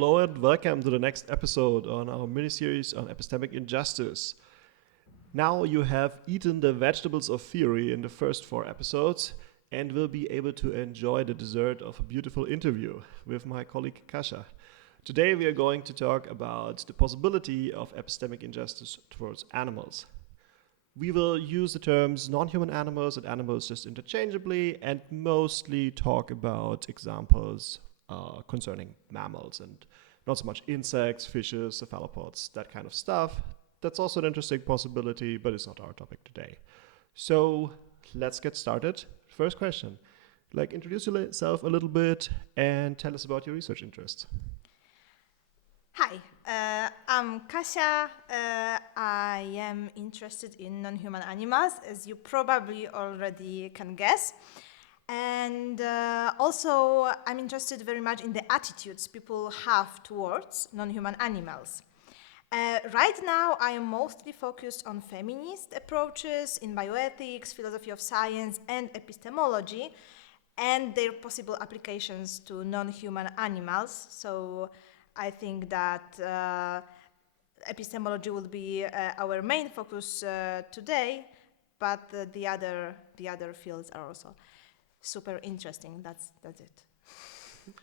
hello and welcome to the next episode on our miniseries on epistemic injustice. Now you have eaten the vegetables of theory in the first 4 episodes and will be able to enjoy the dessert of a beautiful interview with my colleague Kasia. Today we are going to talk about the possibility of epistemic injustice towards animals. We will use the terms non-human animals and animals just interchangeably and mostly talk about examples concerning mammals and not so much insects, fishes, cephalopods, that kind of stuff. That's also an interesting possibility, but it's not our topic today. So let's get started. First question, introduce yourself a little bit and tell us about your research interests. Hi, I'm Kasia. I am interested in non-human animals, as you probably already can guess. And also, I'm interested very much in the attitudes people have towards non-human animals. Right now, I am mostly focused on feminist approaches in bioethics, philosophy of science, and epistemology, and their possible applications to non-human animals. So I think that epistemology will be our main focus today, but the other fields are also super interesting. That's it.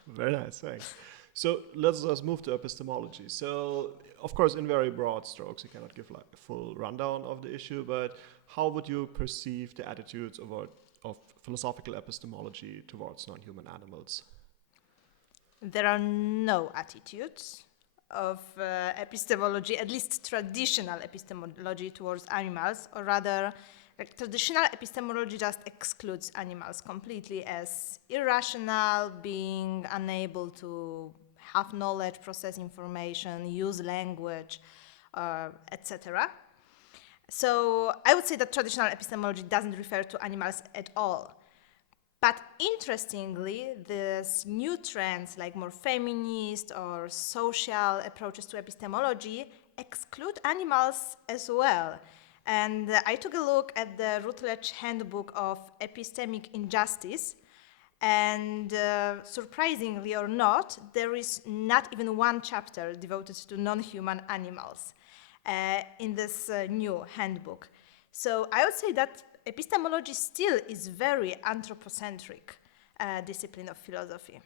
Very nice, thanks. So let's just move to epistemology. So, of course, in very broad strokes, you cannot give a full rundown of the issue, but how would you perceive the attitudes of philosophical epistemology towards non-human animals? There are no attitudes of epistemology, at least traditional epistemology towards animals, or rather, traditional epistemology just excludes animals completely as irrational, being unable to have knowledge, process information, use language, etc. So I would say that traditional epistemology doesn't refer to animals at all. But interestingly, these new trends like more feminist or social approaches to epistemology exclude animals as well. And I took a look at the Routledge Handbook of Epistemic Injustice, and surprisingly or not, there is not even one chapter devoted to non-human animals in this new handbook. So I would say that epistemology still is very anthropocentric discipline of philosophy.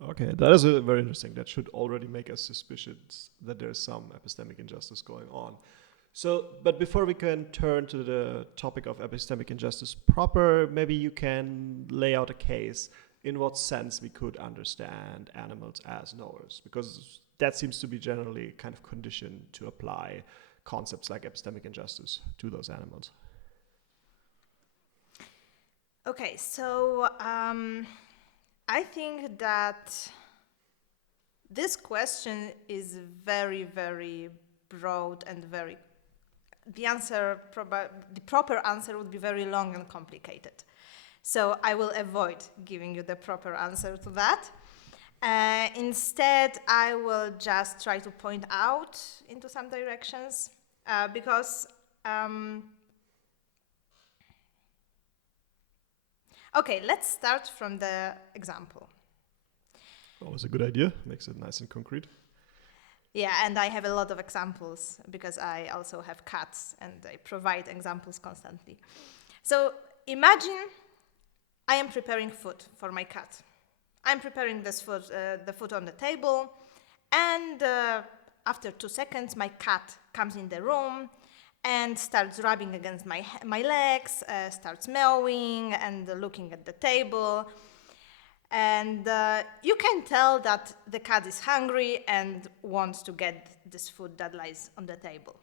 Okay, that is very interesting. That should already make us suspicious that there's some epistemic injustice going on. So, but before we can turn to the topic of epistemic injustice proper, maybe you can lay out a case in what sense we could understand animals as knowers, because that seems to be generally kind of conditioned to apply concepts like epistemic injustice to those animals. Okay, so I think that this question is very, very broad and very. The proper answer would be very long and complicated. So I will avoid giving you the proper answer to that. Instead, I will just try to point out into some directions because. Okay, let's start from the example. Always a good idea. Makes it nice and concrete. Yeah, and I have a lot of examples because I also have cats and I provide examples constantly. So imagine I am preparing food for my cat. I'm preparing this food, the food on the table, and after 2 seconds, my cat comes in the room and starts rubbing against my legs, starts meowing and looking at the table. And you can tell that the cat is hungry and wants to get this food that lies on the table.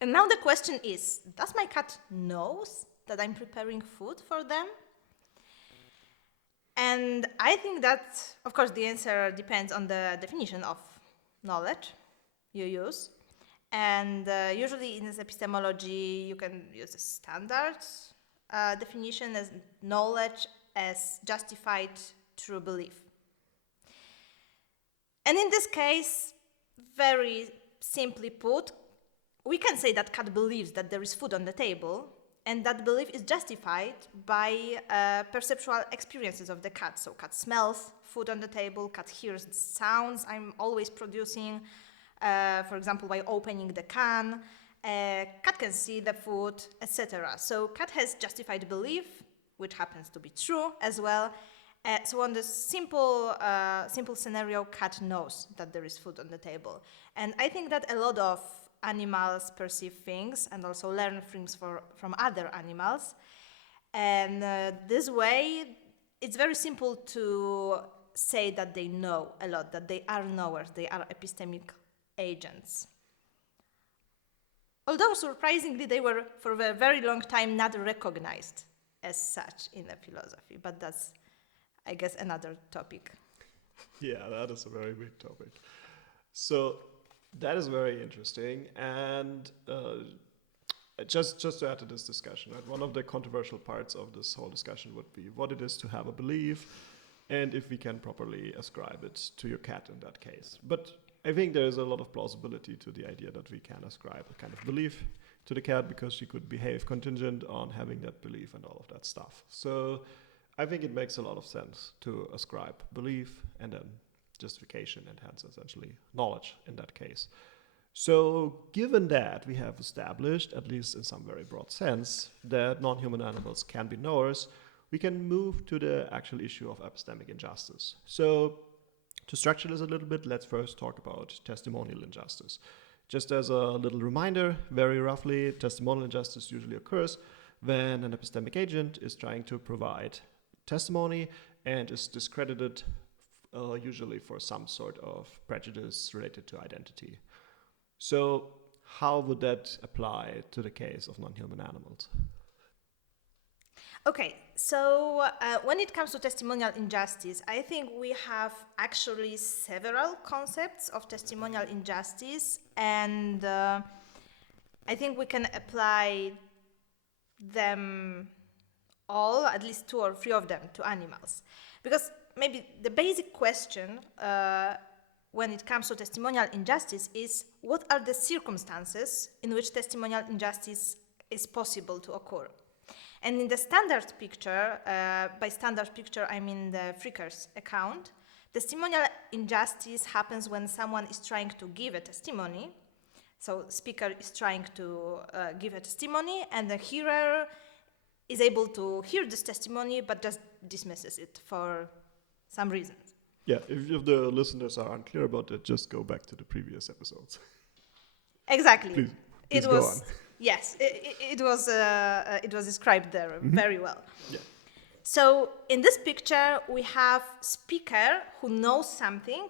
And now the question is, does my cat knows that I'm preparing food for them? And I think that, of course, the answer depends on the definition of knowledge you use. And usually in this epistemology, you can use a standard definition as knowledge as justified true belief. And in this case, very simply put, we can say that cat believes that there is food on the table And that belief is justified by perceptual experiences of the cat. So cat smells food on the table, cat hears the sounds I'm always producing, for example, by opening the can. Cat can see the food, etc. So cat has justified belief, which happens to be true as well. So on the simple scenario, cat knows that there is food on the table. And I think that a lot of animals perceive things and also learn things from other animals. And this way, it's very simple to say that they know a lot, that they are knowers, they are epistemic agents. Although surprisingly, they were for a very long time not recognized as such in the philosophy, but that's, I guess, another topic. Yeah, that is a very big topic. So that is very interesting. And just to add to this discussion, right, one of the controversial parts of this whole discussion would be what it is to have a belief and if we can properly ascribe it to your cat in that case. But I think there is a lot of plausibility to the idea that we can ascribe a kind of belief to the cat because she could behave contingent on having that belief and all of that stuff. So I think it makes a lot of sense to ascribe belief and then justification and hence essentially knowledge in that case. So given that we have established, at least in some very broad sense, that non-human animals can be knowers, we can move to the actual issue of epistemic injustice. So to structure this a little bit, let's first talk about testimonial injustice. Just as a little reminder, very roughly, testimonial injustice usually occurs when an epistemic agent is trying to provide testimony and is discredited, usually for some sort of prejudice related to identity. So how would that apply to the case of non-human animals? Okay, so when it comes to testimonial injustice, I think we have actually several concepts of testimonial injustice, and I think we can apply them all, at least 2 or 3 of them, to animals. Because maybe the basic question when it comes to testimonial injustice is what are the circumstances in which testimonial injustice is possible to occur? And in the standard picture, by standard picture I mean the Fricker's account, testimonial injustice happens when someone is trying to give a testimony. So speaker is trying to give a testimony and the hearer is able to hear this testimony but just dismisses it for some reasons. Yeah, if the listeners are unclear about it, just go back to the previous episodes. Exactly. Please It go was on. yes, it was described there very well. Yeah. So in this picture we have speaker who knows something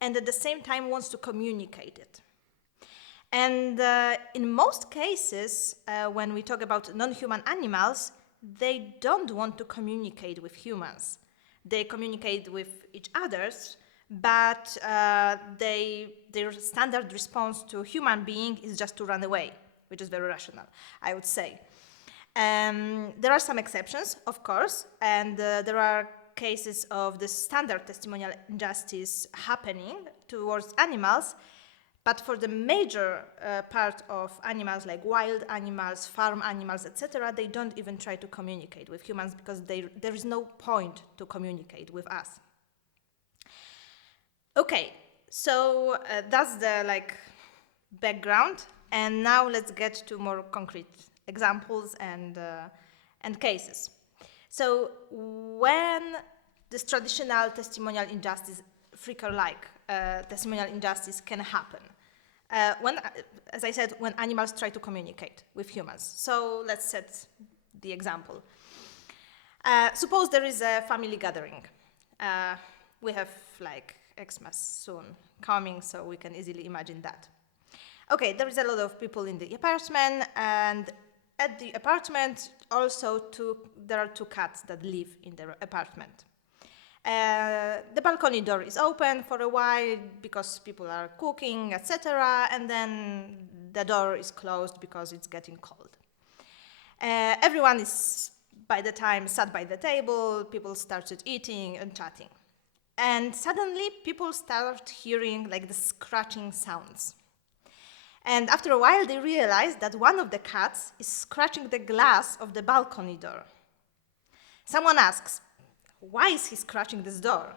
and at the same time wants to communicate it. And in most cases, when we talk about non-human animals, they don't want to communicate with humans. They communicate with each others, but their standard response to a human being is just to run away, which is very rational, I would say. There are some exceptions, of course, and there are cases of the standard testimonial injustice happening towards animals, but for the major part of animals, like wild animals, farm animals, etc., they don't even try to communicate with humans because there is no point to communicate with us. Okay, so that's the background, and now let's get to more concrete examples and cases. So when this traditional testimonial injustice, Fricker-like testimonial injustice can happen, when, as I said, when animals try to communicate with humans. So let's set the example. Suppose there is a family gathering. We have Xmas soon coming, so we can easily imagine that. Okay, there is a lot of people in the apartment, and at the apartment also there are 2 cats that live in the apartment. The balcony door is open for a while because people are cooking, etc., and then the door is closed because it's getting cold. Everyone is, by the time, sat by the table, people started eating and chatting. And suddenly people start hearing the scratching sounds. And after a while, they realize that one of the cats is scratching the glass of the balcony door. Someone asks, why is he scratching this door?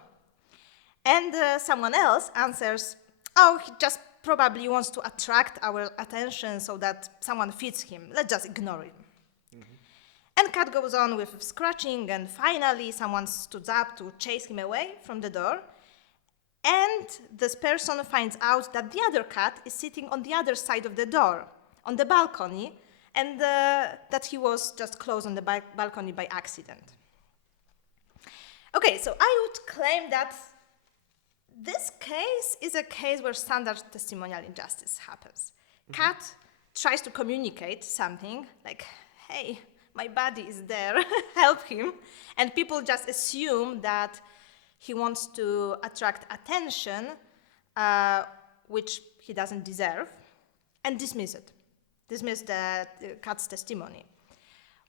And someone else answers, oh, he just probably wants to attract our attention so that someone feeds him. Let's just ignore him. And cat goes on with scratching, and finally someone stood up to chase him away from the door. And this person finds out that the other cat is sitting on the other side of the door, on the balcony, and that he was just close on the balcony by accident. Okay, so I would claim that this case is a case where standard testimonial injustice happens. Cat tries to communicate something like, hey, my buddy is there, help him. And people just assume that he wants to attract attention, which he doesn't deserve, and dismiss it. Dismiss the cat's testimony,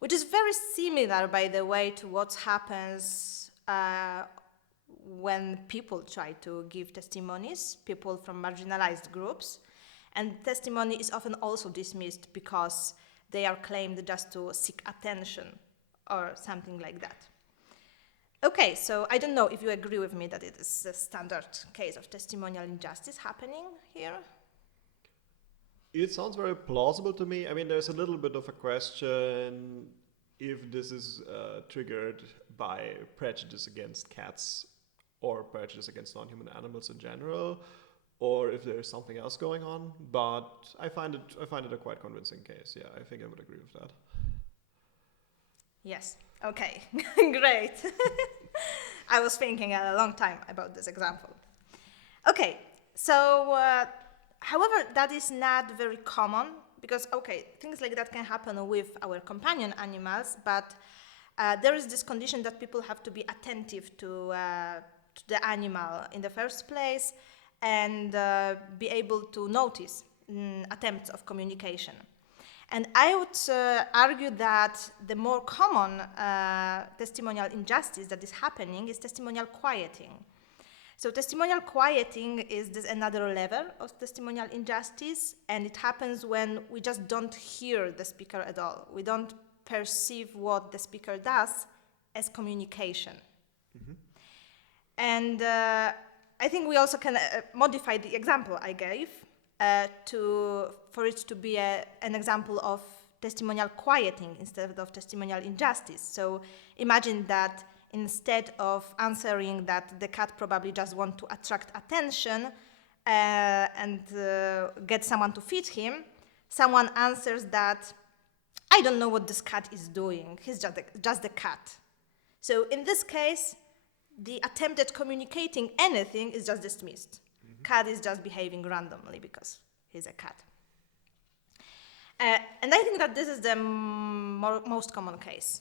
which is very similar, by the way, to what happens when people try to give testimonies, people from marginalized groups. And testimony is often also dismissed because they are claimed just to seek attention or something like that. Okay, so I don't know if you agree with me that it is a standard case of testimonial injustice happening here. It sounds very plausible to me. I mean, there's a little bit of a question if this is triggered by prejudice against cats or prejudice against non-human animals in general, or if there's something else going on. But I find it a quite convincing case. Yeah, I think I would agree with that. Yes. Okay. Great. I was thinking a long time about this example. Okay. So, however, that is not very common because, okay, things like that can happen with our companion animals, but there is this condition that people have to be attentive to the animal in the first place and be able to notice attempts of communication. And I would argue that the more common testimonial injustice that is happening is testimonial quieting. So testimonial quieting is this another level of testimonial injustice, and it happens when we just don't hear the speaker at all. We don't perceive what the speaker does as communication. Mm-hmm. And I think we also can modify the example I gave for it to be an example of testimonial quieting instead of testimonial injustice. So imagine that instead of answering that the cat probably just wants to attract attention and get someone to feed him, someone answers that, I don't know what this cat is doing, he's just the cat. So in this case, the attempt at communicating anything is just dismissed. Mm-hmm. Cat is just behaving randomly because he's a cat. And I think that this is the most common case,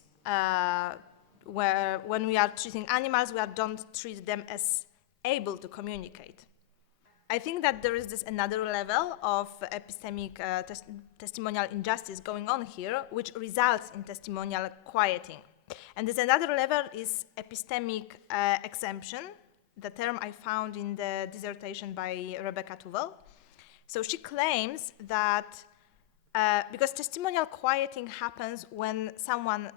where when we are treating animals, we don't treat them as able to communicate. I think that there is this another level of epistemic testimonial injustice going on here, which results in testimonial quieting. And this another level is epistemic exemption, the term I found in the dissertation by Rebecca Tuvel. So she claims that because testimonial quieting happens when someone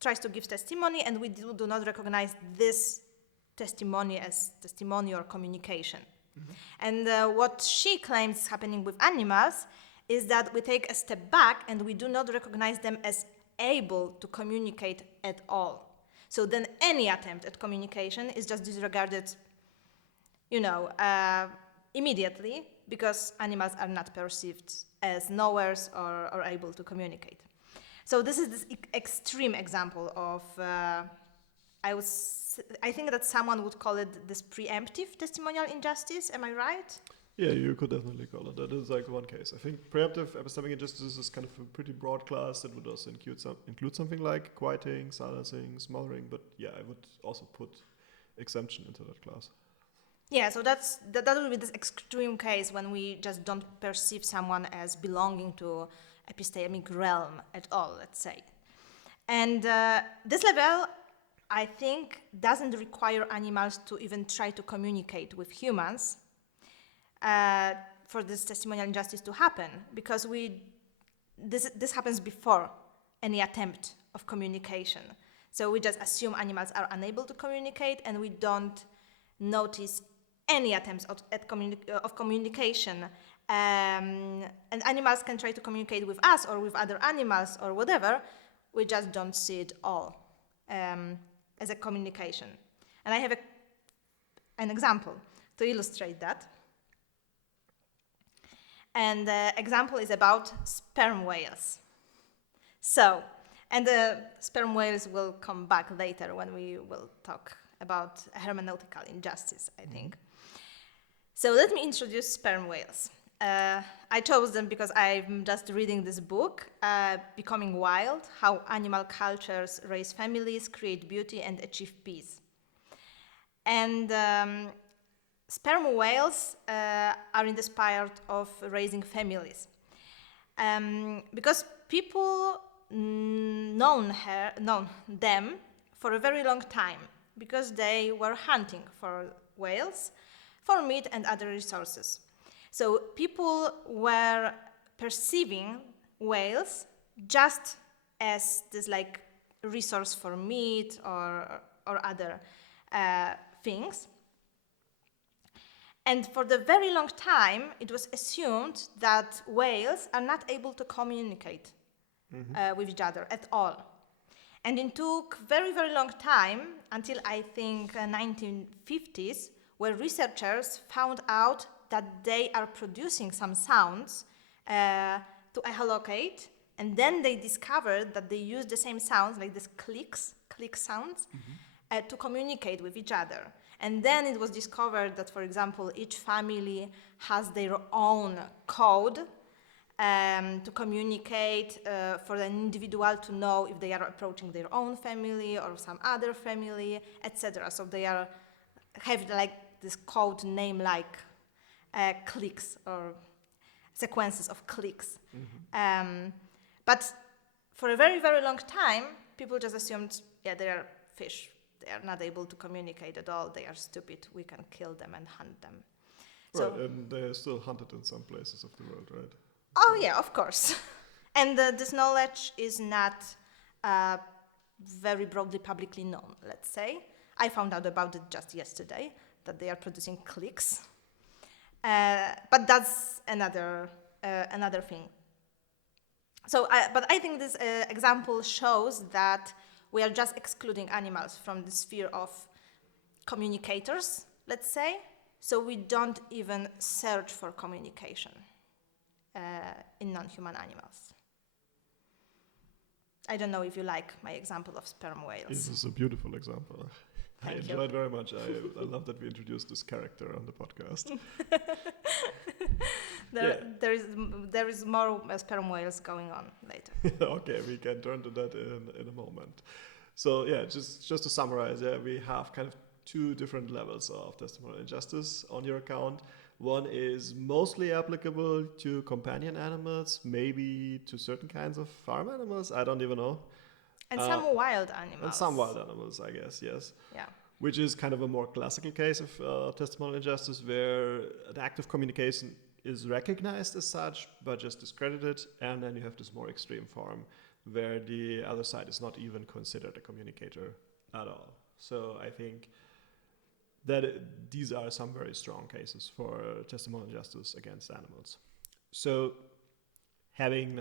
tries to give testimony and we do not recognize this testimony as testimony or communication. Mm-hmm. And what she claims is happening with animals is that we take a step back and we do not recognize them as able to communicate at all. So then any attempt at communication is just disregarded, immediately, because animals are not perceived as knowers or able to communicate. So this is this extreme example of, I think that someone would call it this preemptive testimonial injustice. Am I right? Yeah, you could definitely call it. That is like one case. I think preemptive epistemic injustice is kind of a pretty broad class that would also include something like quieting, silencing, smothering. But yeah, I would also put exemption into that class. Yeah, so that would be this extreme case when we just don't perceive someone as belonging to epistemic realm at all, let's say. And this level, I think, doesn't require animals to even try to communicate with humans. for this testimonial injustice to happen, because this happens before any attempt of communication. So we just assume animals are unable to communicate, and we don't notice any attempts of communication. And animals can try to communicate with us or with other animals or whatever. We just don't see it all as a communication. And I have an example to illustrate that. And the example is about sperm whales. So, and the sperm whales will come back later when we will talk about hermeneutical injustice, I think. So let me introduce sperm whales. I chose them because I'm just reading this book, Becoming Wild, How Animal Cultures Raise Families, Create Beauty, and Achieve Peace. And sperm whales are in this part of raising families. Because people known them for a very long time, because they were hunting for whales, for meat and other resources. So people were perceiving whales just as this like resource for meat or other things. And for the very long time, it was assumed that whales are not able to communicate with each other at all. And it took very, very long time, until I think 1950s, where researchers found out that they are producing some sounds to echolocate, and then they discovered that they use the same sounds, like these click sounds, to communicate with each other. And then it was discovered that, for example, each family has their own code to communicate, for an individual to know if they are approaching their own family or some other family, etc. So they have like this code name like clicks or sequences of clicks. But for a very, very long time, people just assumed, yeah, they are fish. They are not able to communicate at all. They are stupid. We can kill them and hunt them. Right, and they are still hunted in some places of the world, right? Oh, yeah, of course. And this knowledge is not very broadly publicly known, let's say. I found out about it just yesterday, that they are producing clicks. But that's another thing. So, but I think this example shows that we are just excluding animals from the sphere of communicators, let's say. So we don't even search for communication in non-human animals. I don't know if you like my example of sperm whales. This is a beautiful example. I enjoyed very much. I love that we introduced this character on the podcast. There is more sperm whales going on later. Okay, we can turn to that in a moment. So yeah, just to summarize, we have kind of two different levels of testimonial injustice on your account. One is mostly applicable to companion animals, maybe to certain kinds of farm animals. I don't even know. And some wild animals. And some wild animals, I guess, yes. Yeah. Which is kind of a more classical case of testimonial injustice, where an act of communication is recognized as such, but just discredited. And then you have this more extreme form, where the other side is not even considered a communicator at all. So I think that these are some very strong cases for testimonial injustice against animals. So having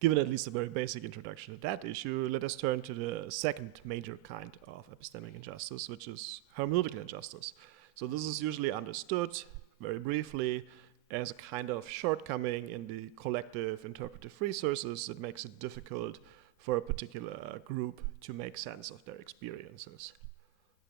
given at least a very basic introduction to that issue, let us turn to the second major kind of epistemic injustice, which is hermeneutical injustice. So this is usually understood, very briefly, as a kind of shortcoming in the collective interpretive resources that makes it difficult for a particular group to make sense of their experiences.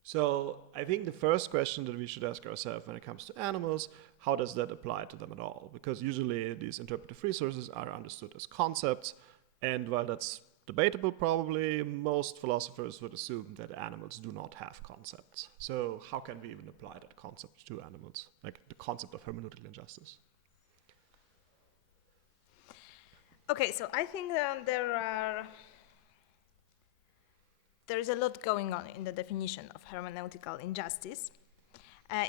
So I think the first question that we should ask ourselves when it comes to animals, how does that apply to them at all? Because usually these interpretive resources are understood as concepts, and while that's debatable probably, most philosophers would assume that animals do not have concepts. So how can we even apply that concept to animals, like the concept of hermeneutical injustice? Okay, so I think there is a lot going on in the definition of hermeneutical injustice,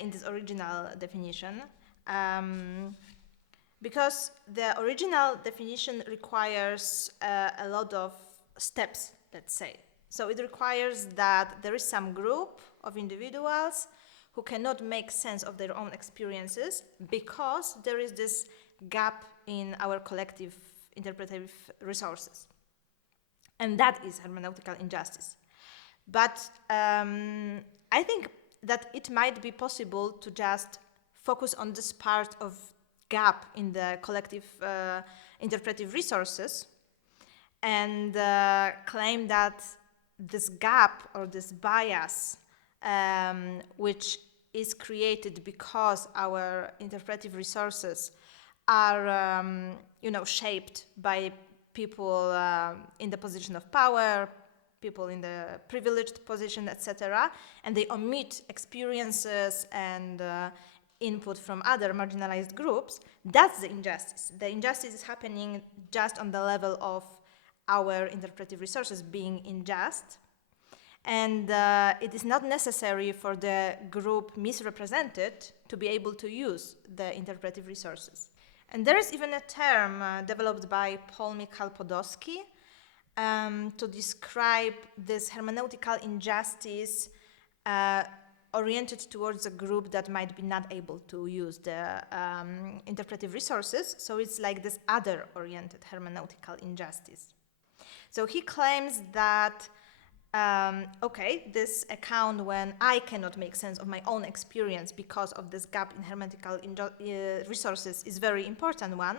in this original definition. Because the original definition requires a lot of steps, let's say. So it requires that there is some group of individuals who cannot make sense of their own experiences because there is this gap in our collective interpretive resources. And that is hermeneutical injustice. But I think that it might be possible to just focus on this part of gap in the collective interpretive resources and claim that this gap or this bias, which is created because our interpretive resources are, shaped by people in the position of power, people in the privileged position, etc., and they omit experiences and input from other marginalized groups. That's the injustice. The injustice is happening just on the level of our interpretive resources being unjust, and it is not necessary for the group misrepresented to be able to use the interpretive resources. And there is even a term developed by Paul Michal Podolsky to describe this hermeneutical injustice oriented towards a group that might be not able to use the interpretive resources. So it's like this other-oriented hermeneutical injustice. So he claims that, this account when I cannot make sense of my own experience because of this gap in hermeneutical resources is very important one,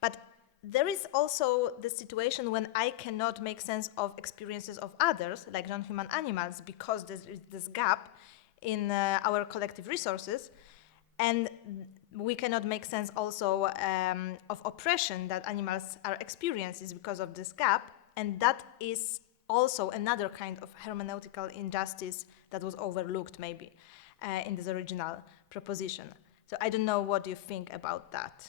but there is also the situation when I cannot make sense of experiences of others, like non-human animals, because there is this gap in our collective resources, and we cannot make sense also of oppression that animals are experiencing because of this gap, and that is also another kind of hermeneutical injustice that was overlooked maybe in this original proposition. So I don't know what you think about that.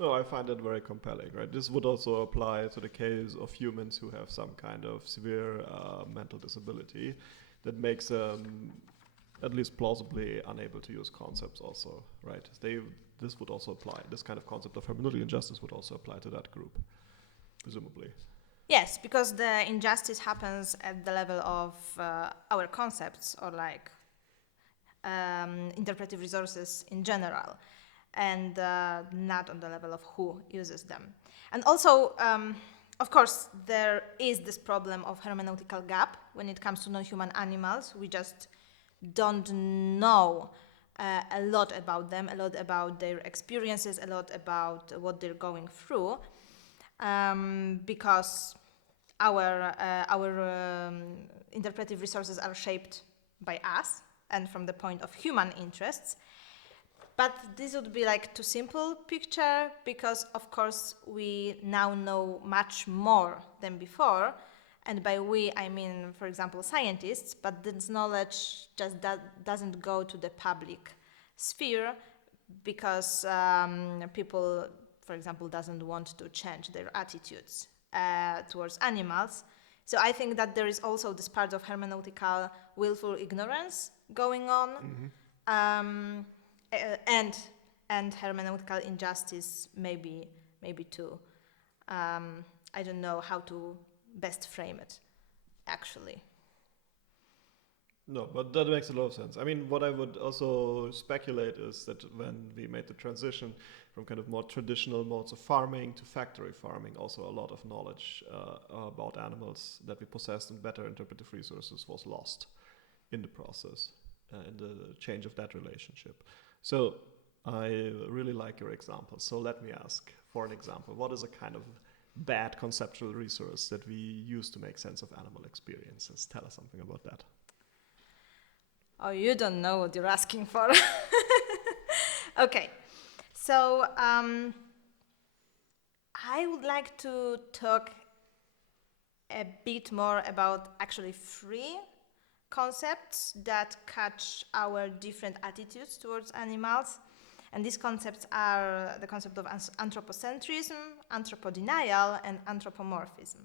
No, I find that very compelling, right? This would also apply to the case of humans who have some kind of severe mental disability that makes them at least plausibly unable to use concepts also, right? This would also apply. This kind of concept of hermeneutical injustice would also apply to that group, presumably. Yes, because the injustice happens at the level of our concepts or like interpretive resources in general, and not on the level of who uses them. And also, of course, there is this problem of hermeneutical gap when it comes to non-human animals. We just don't know a lot about them, a lot about their experiences, a lot about what they're going through, because our interpretive resources are shaped by us and from the point of human interests. But this would be like too simple picture because, of course, we now know much more than before. And by we, I mean, for example, scientists, but this knowledge just doesn't go to the public sphere because people, for example, doesn't want to change their attitudes towards animals. So I think that there is also this part of hermeneutical willful ignorance going on, and hermeneutical injustice maybe too. I don't know how to best frame it, actually. No, but that makes a lot of sense. I mean, what I would also speculate is that when we made the transition from kind of more traditional modes of farming to factory farming, also a lot of knowledge about animals that we possessed and better interpretive resources was lost in the process, in the change of that relationship. So I really like your example. So let me ask for an example. What is a kind of bad conceptual resource that we use to make sense of animal experiences? Tell us something about that. Oh, you don't know what you're asking for. Okay, so I would like to talk a bit more about actually three concepts that catch our different attitudes towards animals. And these concepts are the concept of anthropocentrism, anthropodenial, and anthropomorphism.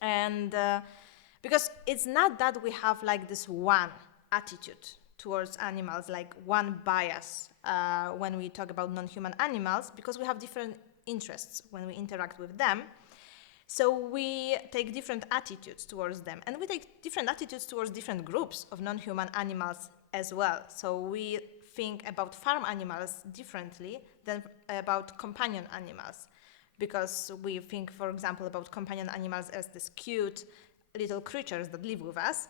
And because it's not that we have like this one attitude towards animals, like one bias when we talk about non-human animals, because we have different interests when we interact with them. So we take different attitudes towards them, and we take different attitudes towards different groups of non-human animals as well. So we think about farm animals differently than about companion animals, because we think, for example, about companion animals as these cute little creatures that live with us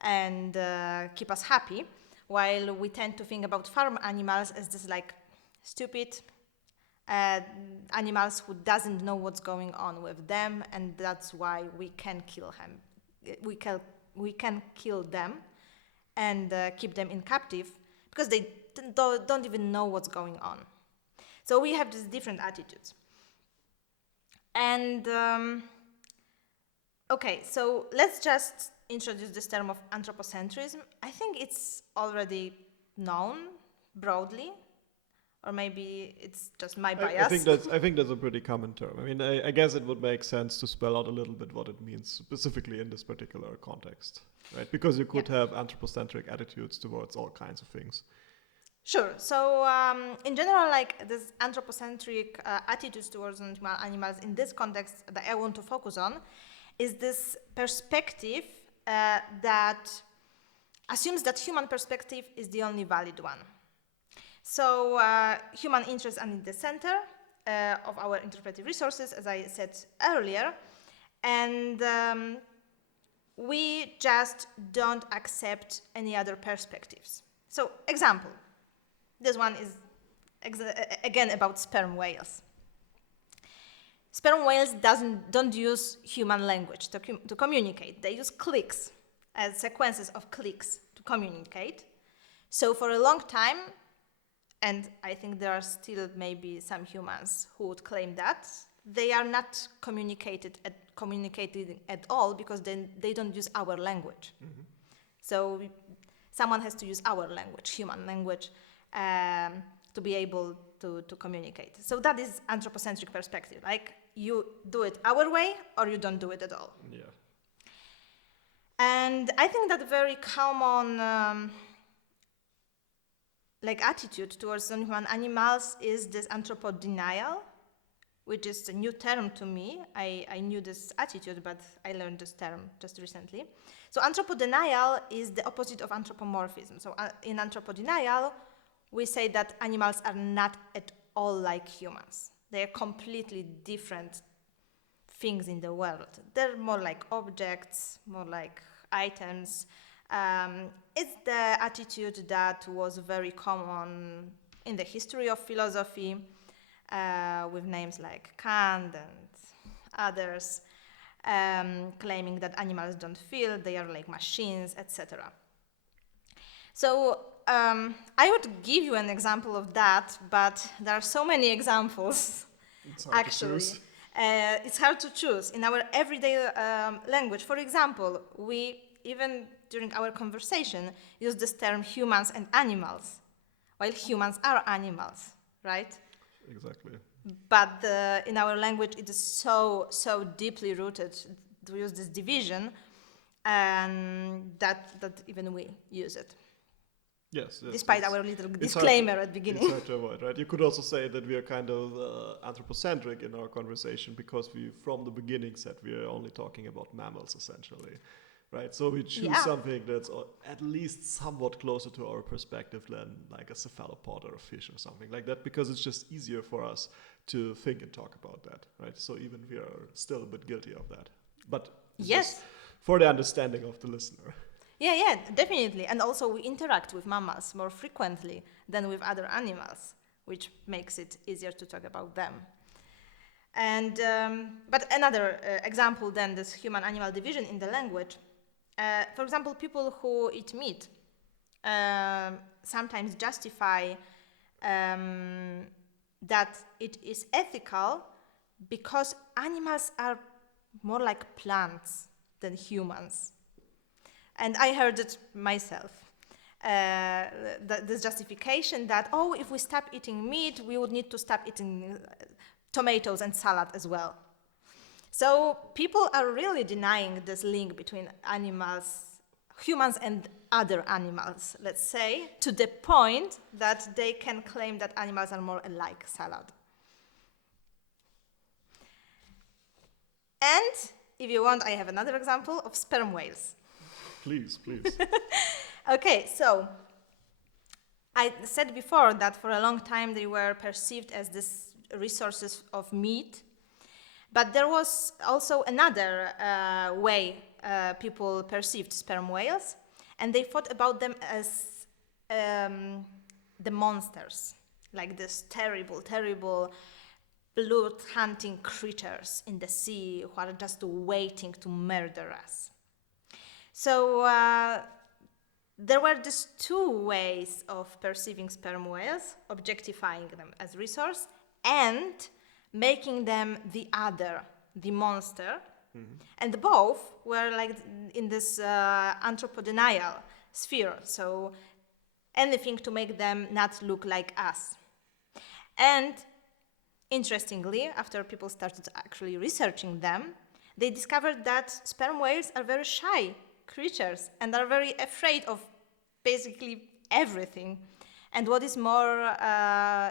and keep us happy, while we tend to think about farm animals as this like stupid animals who doesn't know what's going on with them, and that's why we can kill him. We can kill them and keep them in captive because they don't even know what's going on. So we have these different attitudes. And okay, so let's just introduce this term of anthropocentrism. I think it's already known broadly, or maybe it's just my bias. I think that's a pretty common term. I mean, I guess it would make sense to spell out a little bit what it means specifically in this particular context, right? Because you could have anthropocentric attitudes towards all kinds of things. Sure. So in general, like this anthropocentric attitudes towards non-human animals in this context that I want to focus on is this perspective that assumes that human perspective is the only valid one. So human interests are in the center of our interpretive resources, as I said earlier, and we just don't accept any other perspectives. So example, this one is again about sperm whales. Sperm whales don't use human language to communicate. They use clicks, as sequences of clicks to communicate. So for a long time, and I think there are still maybe some humans who would claim that, they are not communicated at all because they don't use our language. Mm-hmm. So someone has to use our language, human language, to be able to communicate. So that is anthropocentric perspective. Like you do it our way or you don't do it at all. Yeah. And I think that very common attitude towards non-human animals is this anthropodenial, which is a new term to me. I knew this attitude, but I learned this term just recently. So anthropodenial is the opposite of anthropomorphism. So in anthropodenial, we say that animals are not at all like humans. They are completely different things in the world. They're more like objects, more like items. It's the attitude that was very common in the history of philosophy, with names like Kant and others, claiming that animals don't feel, they are like machines, etc. So I would give you an example of that, but there are so many examples. It's hard to choose. It's hard to choose. In our everyday language, for example, we, even during our conversation, use this term humans and animals, while humans are animals, right? Exactly. But in our language, it is so deeply rooted to use this division, and that even we use it. Yes. Despite our little disclaimer at the beginning. It's hard to avoid, right? You could also say that we are kind of anthropocentric in our conversation because we, from the beginning, said we are only talking about mammals, essentially, right? So we choose something that's at least somewhat closer to our perspective than like a cephalopod or a fish or something like that, because it's just easier for us to think and talk about that, right? So even we are still a bit guilty of that. But yes, for the understanding of the listener. Yeah, definitely. And also we interact with mammals more frequently than with other animals, which makes it easier to talk about them. And but another example then, this human-animal division in the language. For example, people who eat meat sometimes justify that it is ethical because animals are more like plants than humans. And I heard it myself. This justification that, if we stop eating meat, we would need to stop eating tomatoes and salad as well. So people are really denying this link between animals humans and other animals, let's say, to the point that they can claim that animals are more alike salad. And if you want, I have another example of sperm whales. Please. Okay, so I said before that for a long time they were perceived as these resources of meat, but there was also another way people perceived sperm whales, and they thought about them as the monsters, like these terrible, terrible blood-hunting creatures in the sea who are just waiting to murder us. So there were these two ways of perceiving sperm whales, objectifying them as resource and making them the other, the monster. Mm-hmm. And both were like in this anthropodenial sphere, so anything to make them not look like us. And interestingly, after people started actually researching them, they discovered that sperm whales are very shy creatures and are very afraid of basically everything. And what is more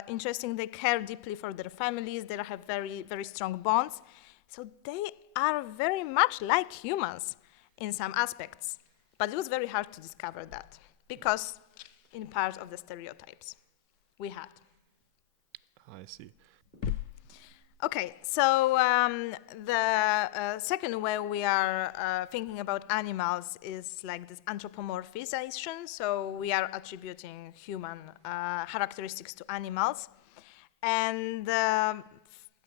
interesting, they care deeply for their families, they have very, very strong bonds. So they are very much like humans in some aspects. But it was very hard to discover that because in part of the stereotypes we had. I see. Okay, so the second way we are thinking about animals is like this anthropomorphization. So we are attributing human characteristics to animals. And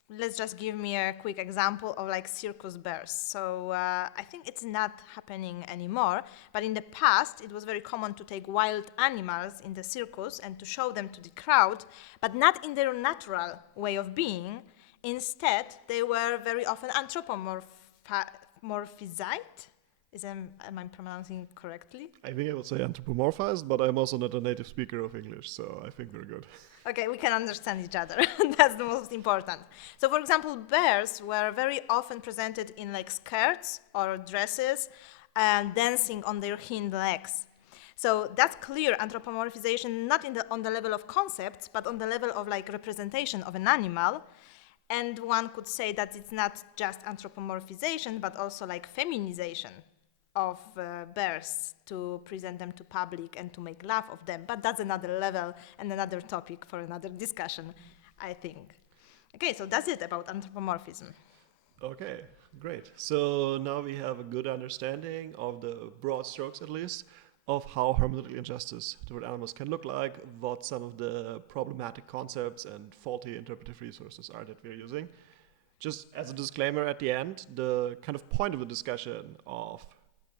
let's just give me a quick example of like circus bears. So I think it's not happening anymore, but in the past it was very common to take wild animals in the circus and to show them to the crowd, but not in their natural way of being. Instead, they were very often anthropomorphized. Am I pronouncing correctly? I think I would say anthropomorphized, but I'm also not a native speaker of English, so I think we're good. Okay, we can understand each other. That's the most important. So, for example, bears were very often presented in like skirts or dresses and dancing on their hind legs. So that's clear anthropomorphization, not on the level of concepts, but on the level of like representation of an animal. And one could say that it's not just anthropomorphization, but also like feminization of bears to present them to public and to make laugh of them. But that's another level and another topic for another discussion, I think. Okay, so that's it about anthropomorphism. Okay, great. So now we have a good understanding of the broad strokes, at least, of how hermeneutical injustice toward animals can look like, what some of the problematic concepts and faulty interpretive resources are that we're using. Just as a disclaimer at the end, the kind of point of the discussion of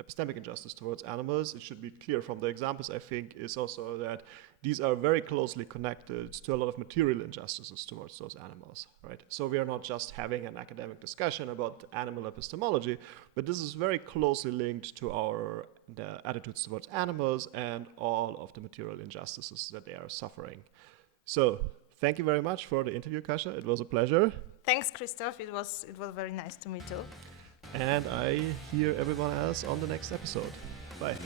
epistemic injustice towards animals, it should be clear from the examples, I think, is also that these are very closely connected to a lot of material injustices towards those animals, right? So we are not just having an academic discussion about animal epistemology, but this is very closely linked to the attitudes towards animals and all of the material injustices that they are suffering. So thank you very much for the interview, Kasia. It was a pleasure. Thanks, Christoph. It was very nice to meet you. And I hear everyone else on the next episode. Bye.